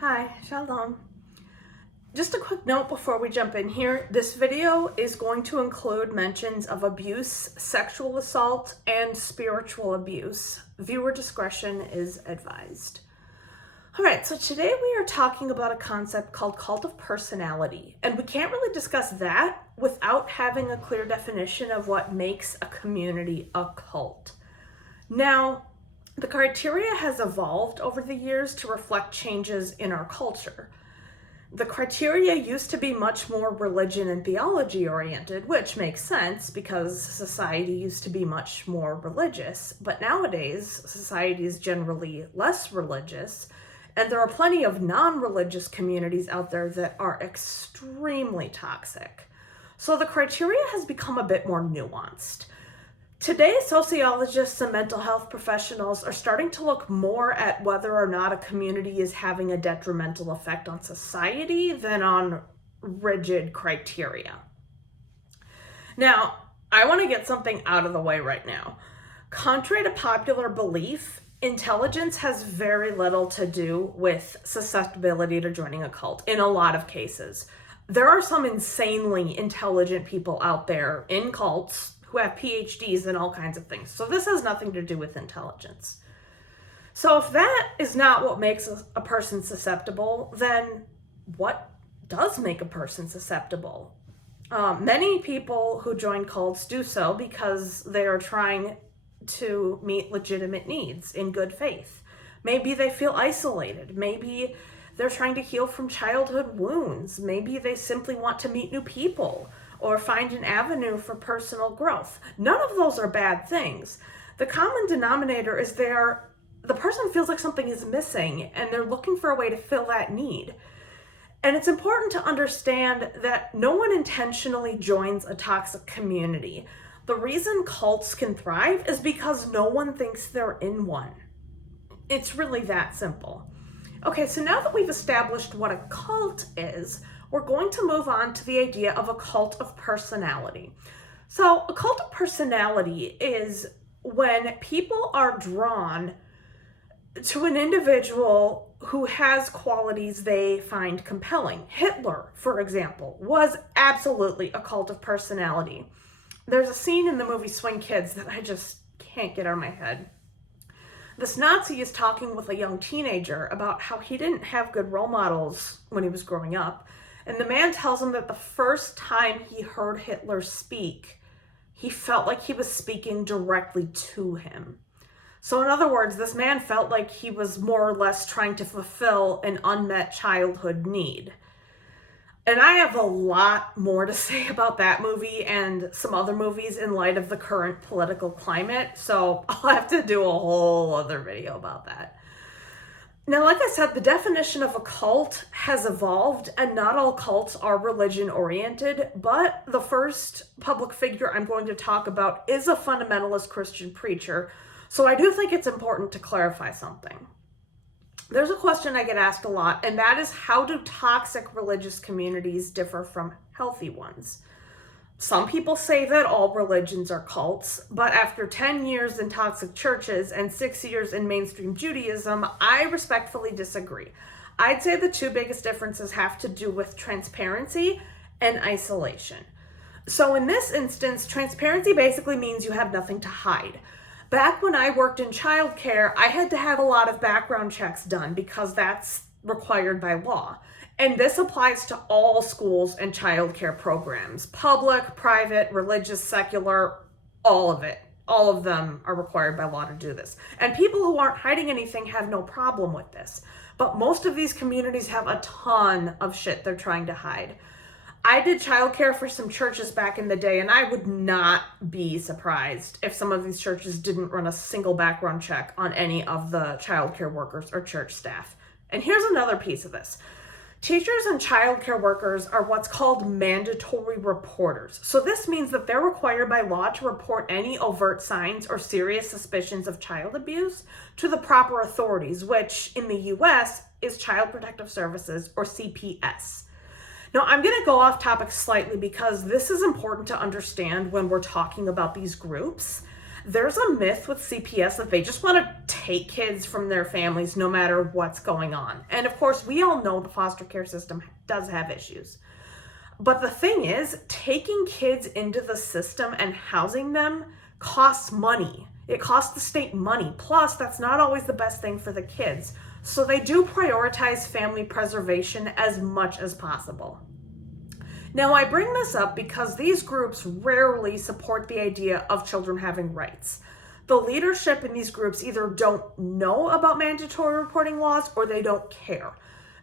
Hi, Shalom. Just a quick note before we jump in here. This video is going to include mentions of abuse, sexual assault, and spiritual abuse. Viewer discretion is advised. All right, so today we are talking about a concept called cult of personality, and we can't really discuss that without having a clear definition of what makes a community a cult. Now, the criteria has evolved over the years to reflect changes in our culture. The criteria used to be much more religion and theology oriented, which makes sense because society used to be much more religious. But nowadays, society is generally less religious, and there are plenty of non-religious communities out there that are extremely toxic. So the criteria has become a bit more nuanced. Today, sociologists and mental health professionals are starting to look more at whether or not a community is having a detrimental effect on society than on rigid criteria. Now, I want to get something out of the way right now. Contrary to popular belief, intelligence has very little to do with susceptibility to joining a cult in a lot of cases. There are some insanely intelligent people out there in cults who have PhDs and all kinds of things. So this has nothing to do with intelligence. So if that is not what makes a person susceptible, then what does make a person susceptible? Many people who join cults do so because they are trying to meet legitimate needs in good faith. Maybe they feel isolated. Maybe they're trying to heal from childhood wounds. Maybe they simply want to meet new people or find an avenue for personal growth. None of those are bad things. The common denominator is the person feels like something is missing and they're looking for a way to fill that need. And it's important to understand that no one intentionally joins a toxic community. The reason cults can thrive is because no one thinks they're in one. It's really that simple. Okay, so now that we've established what a cult is, we're going to move on to the idea of a cult of personality. So a cult of personality is when people are drawn to an individual who has qualities they find compelling. Hitler, for example, was absolutely a cult of personality. There's a scene in the movie Swing Kids that I just can't get out of my head. This Nazi is talking with a young teenager about how he didn't have good role models when he was growing up. And the man tells him that the first time he heard Hitler speak, he felt like he was speaking directly to him. So in other words, this man felt like he was more or less trying to fulfill an unmet childhood need. And I have a lot more to say about that movie and some other movies in light of the current political climate. So I'll have to do a whole other video about that. Now, like I said, the definition of a cult has evolved, and not all cults are religion-oriented, but the first public figure I'm going to talk about is a fundamentalist Christian preacher, so I do think it's important to clarify something. There's a question I get asked a lot, and that is, how do toxic religious communities differ from healthy ones? Some people say that all religions are cults, but after 10 years in toxic churches and 6 years in mainstream Judaism, I respectfully disagree. I'd say the two biggest differences have to do with transparency and isolation. So in this instance, transparency basically means you have nothing to hide. Back when I worked in childcare, I had to have a lot of background checks done because that's required by law. And this applies to all schools and childcare programs, public, private, religious, secular, all of it. All of them are required by law to do this. And people who aren't hiding anything have no problem with this. But most of these communities have a ton of shit they're trying to hide. I did childcare for some churches back in the day, and I would not be surprised if some of these churches didn't run a single background check on any of the childcare workers or church staff. And here's another piece of this. Teachers and childcare workers are what's called mandatory reporters. So this means that they're required by law to report any overt signs or serious suspicions of child abuse to the proper authorities, which in the US is Child Protective Services, or CPS. Now, I'm going to go off topic slightly because this is important to understand when we're talking about these groups. There's a myth with CPS that they just want to take kids from their families no matter what's going on. And of course, we all know the foster care system does have issues. But the thing is, taking kids into the system and housing them costs money. It costs the state money. Plus, that's not always the best thing for the kids. So they do prioritize family preservation as much as possible. Now, I bring this up because these groups rarely support the idea of children having rights. The leadership in these groups either don't know about mandatory reporting laws or they don't care.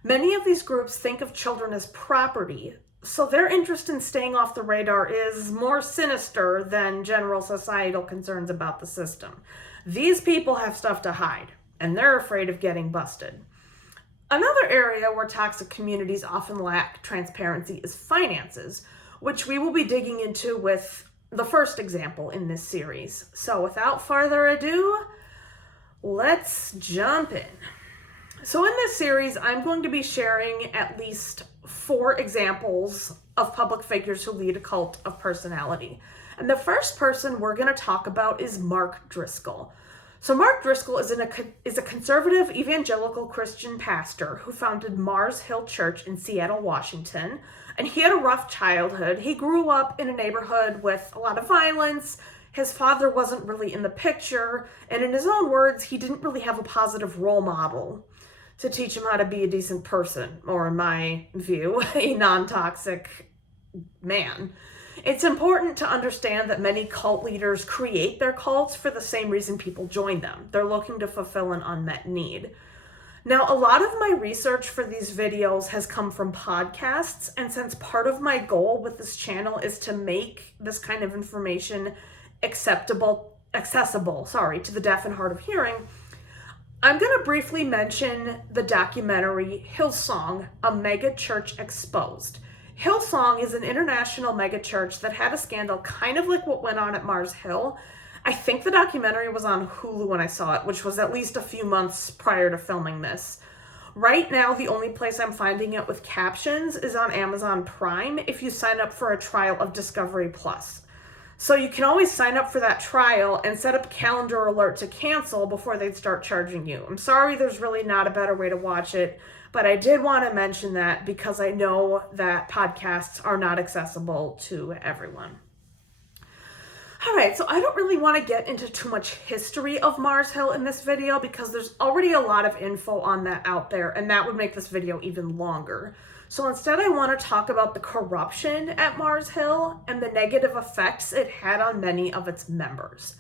Many of these groups think of children as property, so their interest in staying off the radar is more sinister than general societal concerns about the system. These people have stuff to hide, and they're afraid of getting busted. Another area where toxic communities often lack transparency is finances, which we will be digging into with the first example in this series. So without further ado, let's jump in. So in this series, I'm going to be sharing at least 4 examples of public figures who lead a cult of personality. And the first person we're going to talk about is Marc Driscoll. So Marc Driscoll is a conservative evangelical Christian pastor who founded Mars Hill Church in Seattle, Washington. And he had a rough childhood. He grew up in a neighborhood with a lot of violence. His father wasn't really in the picture. And in his own words, he didn't really have a positive role model to teach him how to be a decent person, or in my view, a non-toxic man. It's important to understand that many cult leaders create their cults for the same reason people join them. They're looking to fulfill an unmet need. Now, a lot of my research for these videos has come from podcasts, and since part of my goal with this channel is to make this kind of information accessible to the deaf and hard of hearing, I'm going to briefly mention the documentary Hillsong, A Mega Church Exposed. Hillsong is an international megachurch that had a scandal kind of like what went on at Mars Hill. I think the documentary was on Hulu when I saw it, which was at least a few months prior to filming this. Right now, the only place I'm finding it with captions is on Amazon Prime if you sign up for a trial of Discovery Plus. So you can always sign up for that trial and set up a calendar alert to cancel before they'd start charging you. I'm sorry there's really not a better way to watch it, but I did want to mention that because I know that podcasts are not accessible to everyone. All right, so I don't really want to get into too much history of Mars Hill in this video because there's already a lot of info on that out there, and that would make this video even longer. So instead, I want to talk about the corruption at Mars Hill and the negative effects it had on many of its members.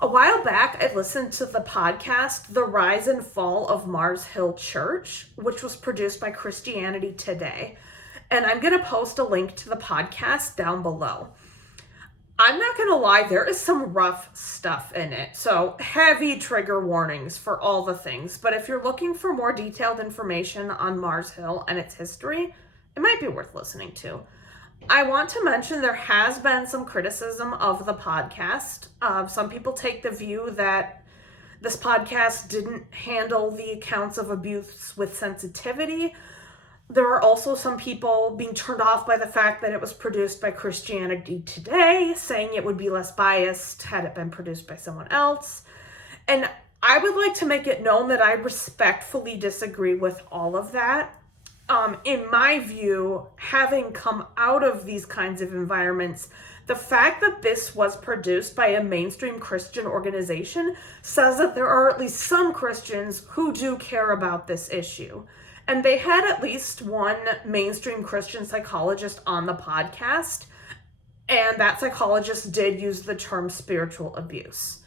A while back, I listened to the podcast, The Rise and Fall of Mars Hill Church, which was produced by Christianity Today. And I'm going to post a link to the podcast down below. I'm not going to lie, there is some rough stuff in it. So heavy trigger warnings for all the things. But if you're looking for more detailed information on Mars Hill and its history, it might be worth listening to. I want to mention there has been some criticism of the podcast. Some people take the view that this podcast didn't handle the accounts of abuse with sensitivity. There are also some people being turned off by the fact that it was produced by Christianity Today, saying it would be less biased had it been produced by someone else. And I would like to make it known that I respectfully disagree with all of that. In my view, having come out of these kinds of environments, the fact that this was produced by a mainstream Christian organization says that there are at least some Christians who do care about this issue. And they had at least one mainstream Christian psychologist on the podcast, and that psychologist did use the term spiritual abuse.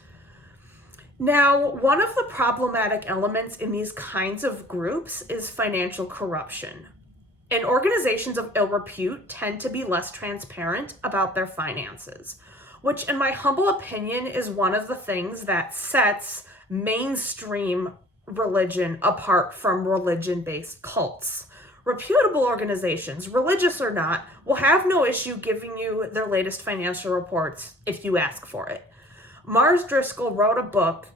Now, one of the problematic elements in these kinds of groups is financial corruption. And organizations of ill repute tend to be less transparent about their finances, which in my humble opinion is one of the things that sets mainstream religion apart from religion-based cults. Reputable organizations, religious or not, will have no issue giving you their latest financial reports if you ask for it. Marc Driscoll wrote a book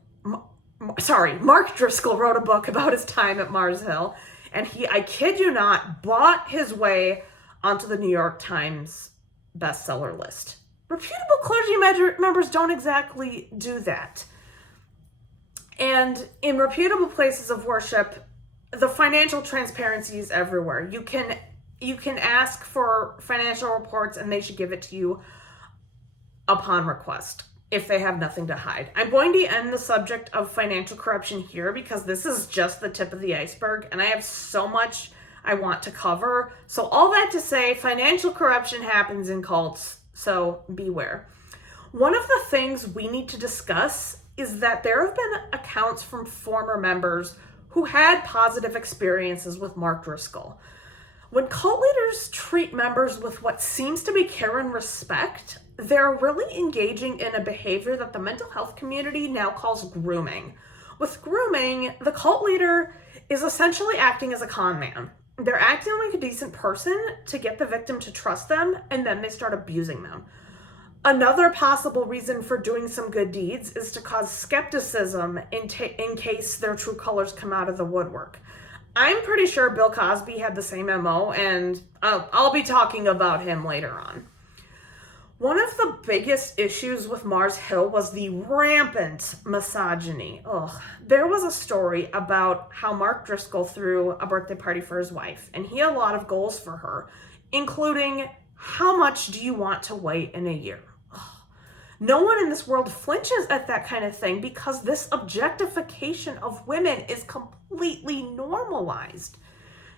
about his time at Mars Hill, and he, I kid you not, bought his way onto the New York Times bestseller list. reputable clergy members don't exactly do that. And in reputable places of worship, the financial transparency is everywhere. You can ask for financial reports and they should give it to you upon request if they have nothing to hide. I'm going to end the subject of financial corruption here because this is just the tip of the iceberg and I have so much I want to cover. So all that to say, financial corruption happens in cults, so beware. One of the things we need to discuss is that there have been accounts from former members who had positive experiences with Marc Driscoll. When cult leaders treat members with what seems to be care and respect, they're really engaging in a behavior that the mental health community now calls grooming. With grooming, the cult leader is essentially acting as a con man. They're acting like a decent person to get the victim to trust them, and then they start abusing them. Another possible reason for doing some good deeds is to cause skepticism in case their true colors come out of the woodwork. I'm pretty sure Bill Cosby had the same MO, and I'll be talking about him later on. One of the biggest issues with Mars Hill was the rampant misogyny. There was a story about how Marc Driscoll threw a birthday party for his wife, and he had a lot of goals for her, including how much do you want to weigh in a year? No one in this world flinches at that kind of thing because this objectification of women is completely normalized.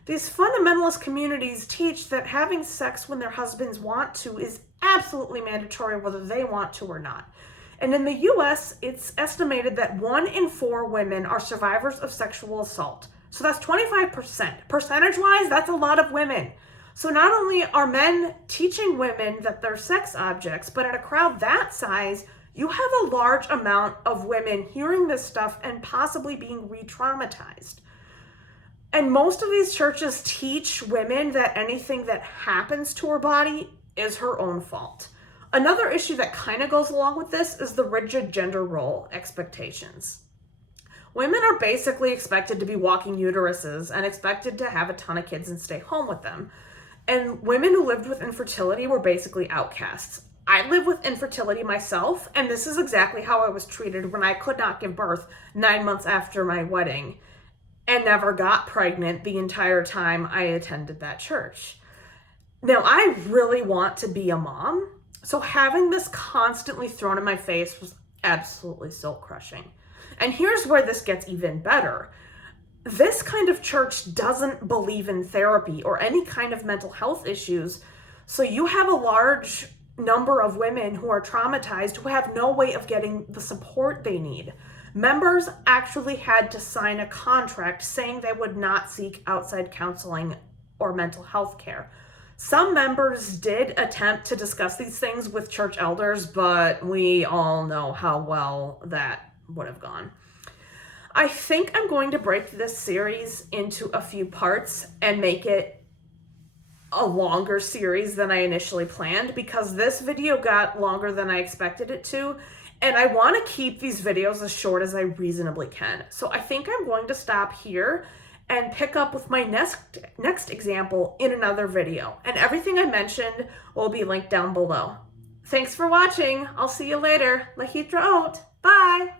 These fundamentalist communities teach that having sex when their husbands want to is absolutely mandatory whether they want to or not. And in the US, it's estimated that 1 in 4 women are survivors of sexual assault. So that's 25%. Percentage-wise, that's a lot of women. So not only are men teaching women that they're sex objects, but in a crowd that size, you have a large amount of women hearing this stuff and possibly being re-traumatized. And most of these churches teach women that anything that happens to her body is her own fault. Another issue that kind of goes along with this is the rigid gender role expectations. Women are basically expected to be walking uteruses and expected to have a ton of kids and stay home with them. And women who lived with infertility were basically outcasts. I live with infertility myself, and this is exactly how I was treated when I could not give birth 9 months after my wedding and never got pregnant the entire time I attended that church. Now, I really want to be a mom, so having this constantly thrown in my face was absolutely soul-crushing. And here's where this gets even better. This kind of church doesn't believe in therapy or any kind of mental health issues, so you have a large number of women who are traumatized who have no way of getting the support they need. Members actually had to sign a contract saying they would not seek outside counseling or mental health care. Some members did attempt to discuss these things with church elders, but we all know how well that would have gone. I think I'm going to break this series into a few parts and make it a longer series than I initially planned because this video got longer than I expected it to, and I want to keep these videos as short as I reasonably can. So I think I'm going to stop here and pick up with my next example in another video. And everything I mentioned will be linked down below. Thanks for watching. I'll see you later. Lahitraot. Bye.